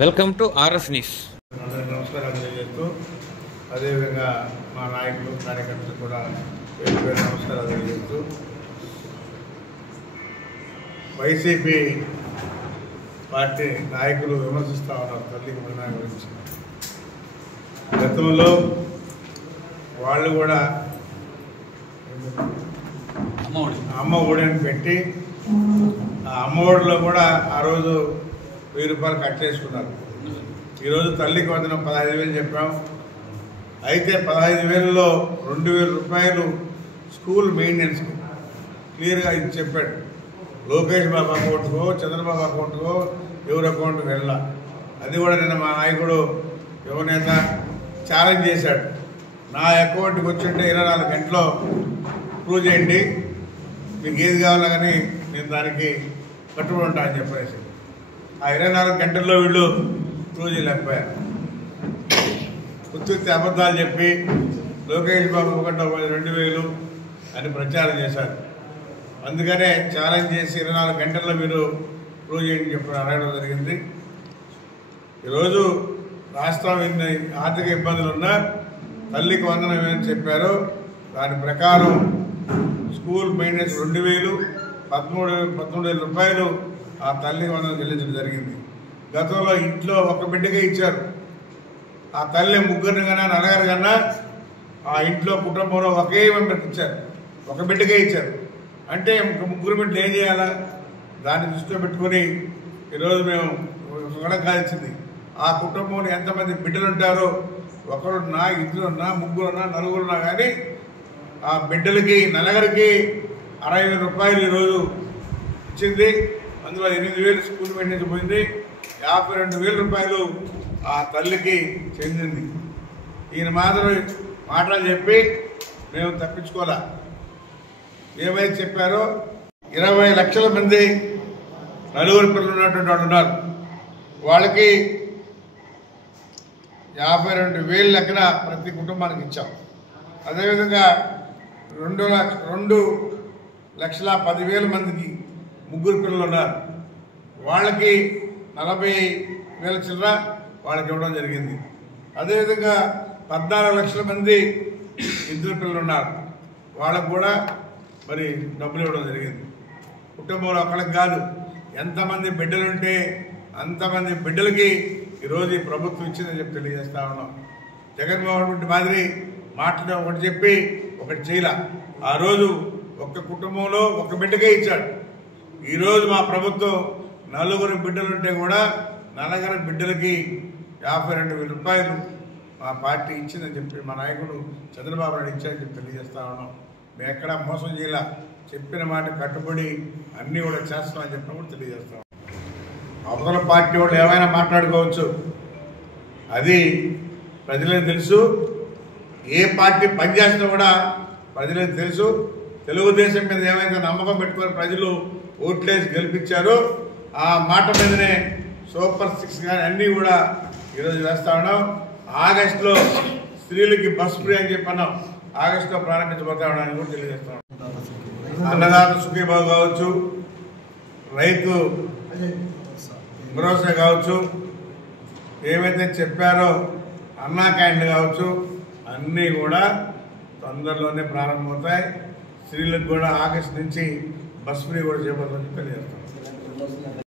Welcome to RS news. అందరికీ నమస్కారాలు తెలియజేస్తూ అదేవిధంగా మా నాయకులు కార్యకర్తలు కూడా పేరు పేరు నమస్కారాలు తెలియజేస్తూ వైసీపీ పార్టీ నాయకులు విమర్శిస్తూ ఉన్నారు తల్లికి వందనం గురించి. గతంలో వాళ్ళు కూడా అమ్మ ఒడిని పెట్టి ఆ అమ్మ ఒడిలో కూడా ఆ రోజు 1000 రూపాయలు కట్ చేసుకున్నారు. ఈరోజు తల్లికి వందనం 15,000 చెప్పాం. అయితే 15,000లో 2,000 రూపాయలు స్కూల్ మెయింటెనెన్స్కి క్లియర్గా ఇది చెప్పాడు. లోకేష్ బాబు అకౌంట్కో చంద్రబాబు అకౌంట్కో ఎవరి అకౌంట్కి వెళ్ళా. అది కూడా నిన్న మా నాయకుడు యువనేత ఛాలెంజ్ చేశాడు. నా అకౌంట్కి వచ్చింటే 24 గంటల్లో ప్రూవ్ చేయండి, మీకు ఏది కావాలో కానీ నేను దానికి కట్టుబడి ఉంటా అని చెప్పేసి ఆ 24 గంటల్లో వీళ్ళు ప్రూవ్ చేయలేకపోయారు. ఉత్తి అబద్ధాలు చెప్పి లోకేష్ బాబు 2,000 అని ప్రచారం చేశారు. అందుకనే ఛాలెంజ్ చేసి 24 గంటల్లో మీరు ప్రూవ్ చేయండి చెప్పి అడగడం జరిగింది. ఈరోజు రాష్ట్రం ఎన్ని ఆర్థిక ఇబ్బందులు ఉన్నా తల్లికి వందనం ఏమని చెప్పారో దాని ప్రకారం స్కూల్ మెయింటెనెన్స్ 2,000, 13,000 రూపాయలు ఆ తల్లికి వందనం చెల్లించడం జరిగింది. గతంలో ఇంట్లో ఒక బిడ్డకే ఇచ్చారు. ఆ తల్లి ముగ్గురిని కన్నా నలుగురు కన్నా ఆ ఇంట్లో కుటుంబంలో ఒకే మెంబర్కి ఇచ్చారు, ఒక బిడ్డకే ఇచ్చారు. అంటే ముగ్గురు బిడ్డలు ఏం చేయాలా? దాన్ని దృష్టిలో పెట్టుకొని ఈరోజు మేము కాల్చింది ఆ కుటుంబంలో ఎంతమంది బిడ్డలు ఉంటారో, ఒకరున్నా, ఇద్దరున్నా, ముగ్గురున్నా, నలుగురున్నా కానీ ఆ బిడ్డలకి నలుగురికి 60,000 రూపాయలు ఈరోజు ఇచ్చింది. అందులో 8,000 స్కూల్ మెయింటెనెన్స్ పోయింది. 52,000 రూపాయలు ఆ తల్లికి చెందింది. ఈయన మాటలు చెప్పి మేము తప్పించుకోలే. ఏమైతే చెప్పారో 20 లక్షల మంది నలుగురు పిల్లలు ఉన్నటువంటి వాళ్ళు ఉన్నారు. వాళ్ళకి 52,000 లెక్కన ప్రతి కుటుంబానికి ఇచ్చాం. అదేవిధంగా 2,10,000 మందికి ముగ్గురు పిల్లలు ఉన్నారు. వాళ్ళకి 40,000 చిల్లర వాళ్ళకి ఇవ్వడం జరిగింది. అదేవిధంగా 14 లక్షల మంది ఇద్దరు పిల్లలు ఉన్నారు. వాళ్ళకు కూడా మరి డబ్బులు ఇవ్వడం జరిగింది. కుటుంబంలో ఒకళ్ళకి కాదు, ఎంతమంది బిడ్డలుంటే అంతమంది బిడ్డలకి ఈరోజు ఈ ప్రభుత్వం ఇచ్చిందని చెప్పి తెలియజేస్తా ఉన్నాం. జగన్మోహన్ రెడ్డి మాదిరి మాటలు ఒకటి చెప్పి ఒకటి చేయలే. ఆ రోజు ఒక్క కుటుంబంలో ఒక బిడ్డకే ఇచ్చాడు. ఈరోజు మా ప్రభుత్వం 4 బిడ్డలుంటే కూడా 4 బిడ్డలకి 52,000 రూపాయలు మా పార్టీ ఇచ్చిందని చెప్పి మా నాయకుడు చంద్రబాబు నాయుడు ఇచ్చారని చెప్పి తెలియజేస్తా ఉన్నాం. మేము ఎక్కడా మోసం చేయాల, చెప్పిన మాట కట్టుబడి అన్నీ కూడా చేస్తామని చెప్పిన కూడా తెలియజేస్తాం. అవతల పార్టీ వాళ్ళు ఏమైనా మాట్లాడుకోవచ్చు, అది ప్రజలకు తెలుసు. ఏ పార్టీ పనిచేసినా కూడా ప్రజలకు తెలుసు. తెలుగుదేశం మీద ఏమైతే నమ్మకం పెట్టుకొని ప్రజలు ఓట్లేసి గెలిపించారో ఆ మాట మీదనే సూపర్ 6 కానీ అన్నీ కూడా ఈరోజు వేస్తా ఉన్నాం. ఆగస్టులో స్త్రీలకి బస్ ఫ్రీ అని చెప్పన్నాం. ఆగస్టులో ప్రారంభించబోతా ఉన్నామని కూడా తెలియజేస్తాం. అన్నదాత సుఖీభావ కావచ్చు, రైతు భరోసా కావచ్చు, ఏవైతే చెప్పారో అన్నా క్యాంటీన్ కావచ్చు, అన్నీ కూడా తొందరలోనే ప్రారంభమవుతాయి. స్త్రీలకు కూడా ఆగస్టు నుంచి బస్ ఫ్రీ కూడా చేపడుతుందని తెలియజేస్తాం.